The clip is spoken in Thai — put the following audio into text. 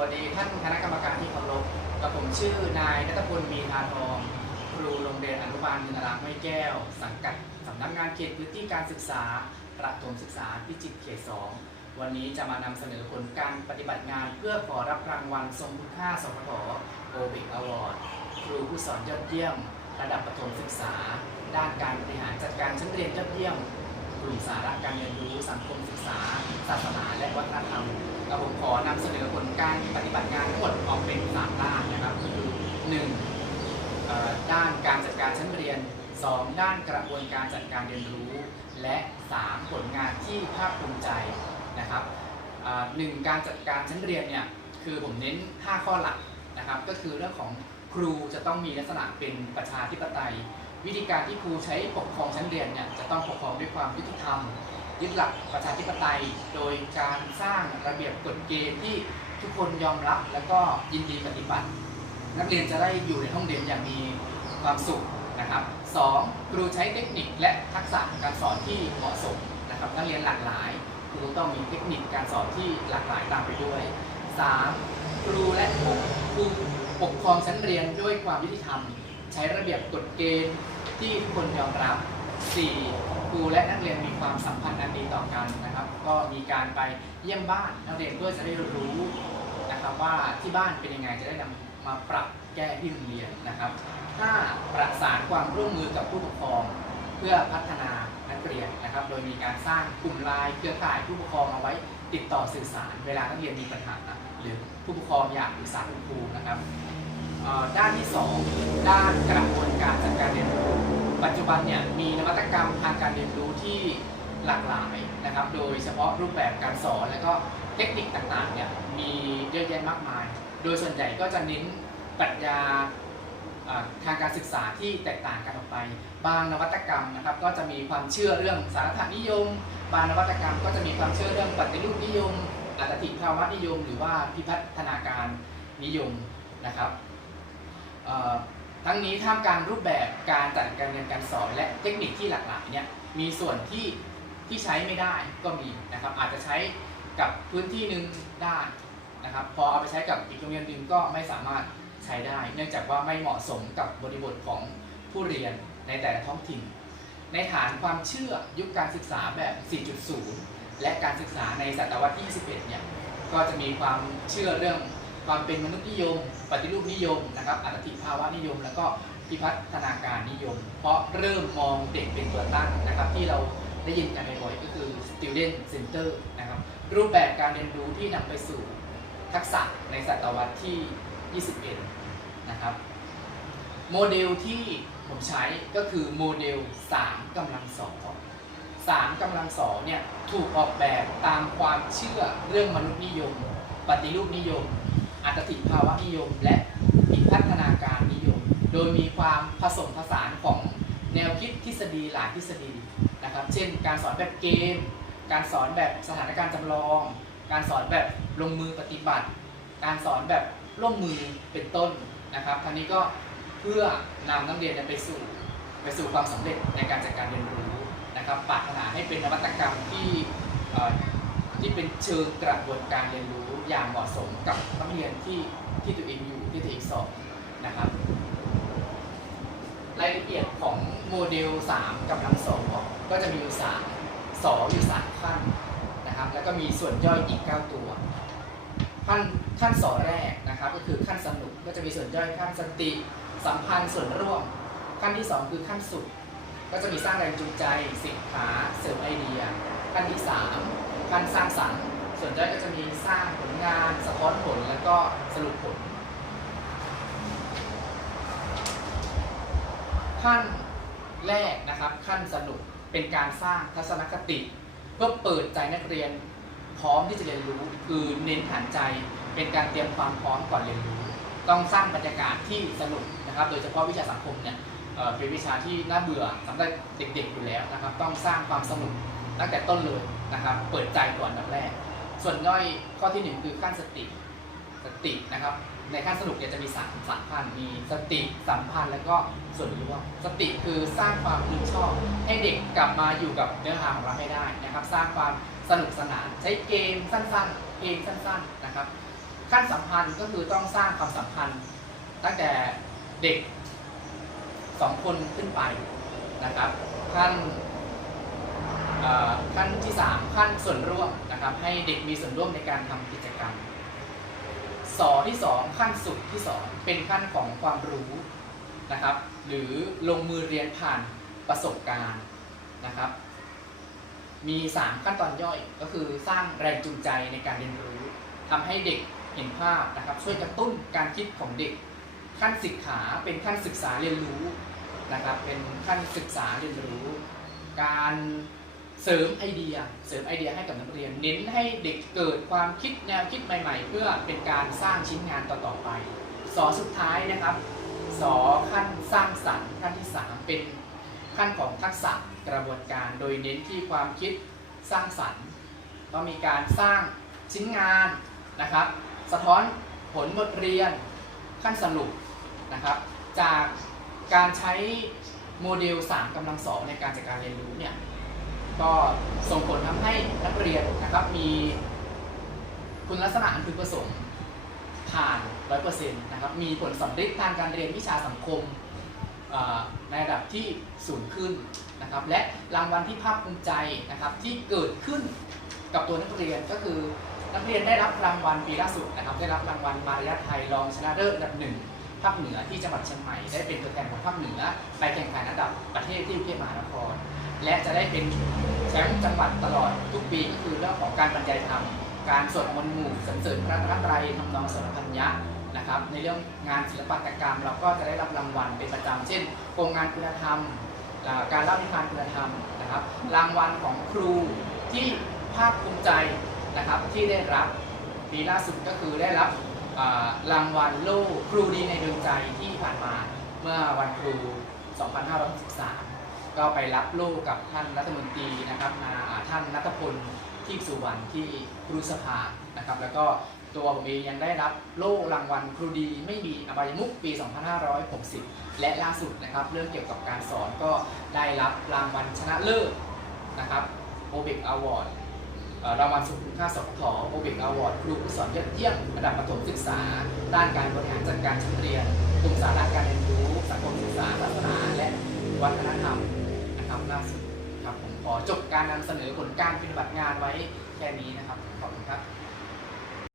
วัสดีท่านคณะกรรมการที่เคารพกับผมชื่อนายนัทพลมีทาทอง ครูโรงเรียนอนุบาลมินรามห้วยแก้ว สังกัดสำนักงานเขตพื้นที่การศึกษาประถมศึกษาพิจิตรเขต 2 วันนี้จะมานำเสนอผลการปฏิบัติงาน เพื่อขอรับรางวัลทรงคุณค่าสพทโอบิกอวอร์ดครูผู้สอนยอดเยี่ยม ระดับประถมศึกษา ด้านการบริหารจัดการชั้นเรียนยอดเยี่ยม กลุ่มสาระการเรียนรู้สังคมศึกษา ศาสนา และวัฒนธรรมกับผมขอนำเสนอผลการปฏิบัติงานทั้งหมดออกเป็นสามด้านนะครับคือหนึ่งด้านการจัดการชั้นเรียน 2 ด้านกระบวนการจัดการเรียนรู้ และ 3 ผลงานที่ภาคภูมิใจนะครับหนึ่งการจัดการชั้นเรียนเนี่ยคือผมเน้น 5 ข้อหลักนะครับ ก็คือเรื่องของครูจะต้องมีลักษณะเป็นประชาธิปไตย วิธีการที่ครูใช้ปกครองชั้นเรียนเนี่ยจะต้องปกครองด้วยความยุติธรรม ยึดหลักประชาธิปไตย โดยการสร้างระเบียบกฎเกณฑ์ที่ทุกคนยอมรับและก็ยินดีปฏิบัติ นักเรียนจะได้อยู่ในห้องเรียนอย่างมีความสุขนะครับ 2. ครูใช้เทคนิคและทักษะการสอนที่เหมาะสมนะครับนักเรียนหลากหลาย ครูต้องมีเทคนิคการสอนที่หลากหลายตามไปด้วย 3. ครูและผู้ครูปกครองชั้นเรียนด้วยความยุติธรรม ใช้ระเบียบกฎเกณฑ์ ที่คนยอมรับ 4. ครูและนักเรียนมีความสัมพันธ์อันดีต่อกันนะครับ ก็มีการไปเยี่ยมบ้านนักเรียนเพื่อจะได้รู้นะครับว่าที่บ้านเป็นยังไงจะได้นำมาปรับแก้ที่โรงเรียนนะครับ 5. ประสานความร่วมมือกับผู้ปกครอง เพื่อพัฒนานักเรียนนะครับ โดยมีการสร้างกลุ่มไลน์เครือข่ายผู้ปกครองเอาไว้ติดต่อสื่อสาร เวลานักเรียนมีปัญหาหรือผู้ปกครองอยากปรึกษาคุณครูนะครับ ด้านที่ 2 ด้านกระบวนการจัดการเรียนรู้ ปัจจุบันเนี่ยมีนวัตกรรมทางการเรียนรู้ที่หลากหลายนะครับ โดยเฉพาะรูปแบบการสอน และก็เทคนิคต่างๆเนี่ยมีเยอะแยะมากมาย โดยส่วนใหญ่ก็จะเน้นปรัชญาทางการศึกษาที่แตกต่างกันออกไป บางนวัตกรรมนะครับก็จะมีความเชื่อเรื่องสารถนิยม บางนวัตกรรมก็จะมีความเชื่อเรื่องปฏิรูปนิยม อัตติภาวะนิยม หรือว่าพิพัฒนาการนิยมนะครับ ทั้งนี้ท่ามกลางรูปแบบการจัดการเรียนการสอนและเทคนิคที่หลากหลายเนี่ยมีส่วนที่ที่ใช้ไม่ได้ก็มีนะครับอาจจะใช้กับพื้นที่หนึ่งได้นะครับพอเอาไปใช้กับอีกโรงเรียนหนึ่งก็ไม่สามารถใช้ได้ เนื่องจากว่าไม่เหมาะสมกับบริบทของผู้เรียนในแต่ละท้องถิ่น ในฐานความเชื่อยุคการศึกษาแบบ 4.0 และการศึกษาในศตวรรษที่ 21 เนี่ยก็จะมีความเชื่อเรื่อง ความเป็นมนุษย์นิยม ปฏิรูปนิยมนะครับอัตติภาวะนิยม แล้วก็พิพัฒนาการนิยม เพราะเริ่มมองเด็กเป็นตัวตั้งนะครับที่เราได้ยินกันบ่อยๆก็คือ student center นะครับรูปแบบการเรียนรู้ที่นำไปสู่ทักษะในศตวรรษที่ 21 นะครับโมเดลที่ผมใช้ก็คือโมเดล 3กำลังสอง3กำลังสองเนี่ยถูกออกแบบตามความเชื่อเรื่องมนุษยนิยม ปฏิรูปนิยม อัตติภาวะนิยม และวิพัฒนาการนิยม โดยมีความผสมผสานของแนวคิดทฤษฎีหลายทฤษฎีนะครับ เช่น การสอนแบบเกม การสอนแบบสถานการณ์จำลอง การสอนแบบลงมือปฏิบัติ การสอนแบบร่วมมือเป็นต้นนะครับทั้งนี้ก็เพื่อนำนักเรียนไปสู่ไปสู่ความสำเร็จในการจัดการเรียนรู้นะครับปรารถนาให้เป็นนวัตกรรมที่ ที่เป็นเชิงกระบวนการเรียนรู้อย่างเหมาะสมกับนักเรียนที่ที่ตัวเองอยู่ที่ตัวเองสอนนะครับรายละเอียดของโมเดล 3กำลังสองก็จะมีอยู่3สออยู่3ขั้นนะครับแล้วก็มีส่วนย่อยอีก 9 ตัว ขั้นขั้นสอแรกนะครับก็คือขั้นสนุกก็จะมีส่วนย่อยขั้นสติ สัมพันธ์ส่วนร่วม ขั้นที่ 2 คือขั้นสุด ก็จะมีสร้างแรงจูงใจสิกขาเสริมไอเดีย ขั้นที่3ขั้นสร้างสรรค์ ส่วนย่อยก็จะมีสร้างผลงาน สะท้อนผล แล้วก็สรุปผล ขั้นแรกนะครับ ขั้นสนุกเป็นการสร้างทัศนคติ เพื่อเปิดใจนักเรียนพร้อมที่จะเรียนรู้คือเน้นฐานใจ เป็นการเตรียมความพร้อมก่อนเรียนรู้ ต้องสร้างบรรยากาศที่สนุกนะครับ โดยเฉพาะวิชาสังคมเนี่ยเอ่อเป็นวิชาที่น่าเบื่อสำหรับเด็กๆอยู่แล้วนะครับ ต้องสร้างความสนุก ตั้งแต่ต้นเลยนะครับ เปิดใจก่อนนดับแรก ส่วนย่อยข้อที่หนึ่งคือขั้นสติ สตินะครับ ในขั้นสนุกเนี่ยจะมีสามสามขั้นมีสติสัมพันธ์แล้วก็ส่วนร่วมสติคือสร้างความรู้ชอบให้เด็กกลับมาอยู่กับเนื้อหาของเราให้ได้นะครับ สร้างความสนุกสนานใช้เกมสั้นๆเกมสั้นๆนะครับ ขั้นสัมพันธ์ก็คือต้องสร้างความสัมพันธ์ ตั้งแต่เด็กสองคนขึ้นไปนะครับขั้น ขั้นที่สามขั้นส่วนร่วมนะครับ ให้เด็กมีส่วนร่วมในการทำกิจกรรมสอที่สองขั้นสุดที่สองเป็นขั้นของความรู้นะครับ หรือลงมือเรียนผ่านประสบการณ์นะครับ มี 3 ขั้นตอนย่อยก็คือสร้างแรงจูงใจในการเรียนรู้ทำให้เด็กเห็นภาพนะครับ ช่วยกระตุ้นการคิดของเด็ก ขั้นศึกษาเป็นขั้นศึกษาเรียนรู้นะครับ เป็นขั้นศึกษาเรียนรู้ การ เสริมไอเดีย เสริมไอเดียให้กับนักเรียน เน้นให้เด็กเกิดความคิดแนวคิดใหม่ ๆ เพื่อเป็นการสร้างชิ้นงานต่อๆไป สอสุดท้ายนะครับ สอขั้นสร้างสรรค์ขั้นที่ 3 เป็นขั้นของทักษะกระบวนการ โดยเน้นที่ความคิดสร้างสรรค์ต้องมีการสร้างชิ้นงานนะครับ สะท้อนผลบทเรียนขั้นสรุปนะครับ จากการใช้โมเดล 3กำลังสองในการจัดการเรียนรู้เนี่ย ก็ส่งผลทำให้นักเรียนนะครับมีคุณลักษณะอันพึงประสงค์ผ่าน100%นะครับมีผลสำเร็จทางการเรียนวิชาสังคมในระดับที่สูงขึ้นนะครับและรางวัลที่ภาคภูมิใจนะครับที่เกิดขึ้นกับตัวนักเรียนก็คือนักเรียนได้รับรางวัลปีล่าสุดนะครับได้รับรางวัลมารยาทไทยรองชนะเลิศอันดับหนึ่งภาคเหนือที่จังหวัดเชียงใหม่ได้เป็นตัวแทนของภาคเหนือไปแข่งขันระดับประเทศที่กรุงเทพมหานครและจะได้เป็นแชมป์จังหวัดตลอดทุกปีก็คือเรื่องของการบรรยายธรรม การสวดมนต์หมู่สรรเสริญพระรัตนตรัยทำนองสรพัญญะนะครับ ในเรื่องงานศิลปกรรม เราก็จะได้รับรางวัลเป็นประจำเช่นโครงงานคุณธรรม การเล่านิทานคุณธรรมนะครับ รางวัลของครูที่ภาคภูมิใจนะครับที่ได้รับปีล่าสุดก็คือได้รับรางวัลโล่ครูดีในดวงใจที่ผ่านมาเมื่อวันครู 2563 ก็ไปรับโล่กับท่านรัฐมนตรีนะครับนาท่านนัทพลทีพสุวรรณที่ครูสภานะครับ แล้วก็ตัวผมเองยังได้รับโล่รางวัลครูดีไม่มีอบายมุกปี 2560 และล่าสุดนะครับ เรื่องเกี่ยวกับการสอนก็ได้รับรางวัลชนะเลิศนะครับโอเบกอวอร์ดรางวัลสุขคุณค่าสพทโอเบกอวอร์ดครูผู้สอนยอดเยี่ยมระดับประถมศึกษา ด้านการบริหารจัดการชั้นเรียนกลุ่มสาระการเรียนรู้สังคมศึกษาศาสนาและวัฒนธรรม นะครับล่าสุดครับผมขอจบการนำเสนอผลการปฏิบัติงานไว้แค่นี้นะครับขอบคุณครับ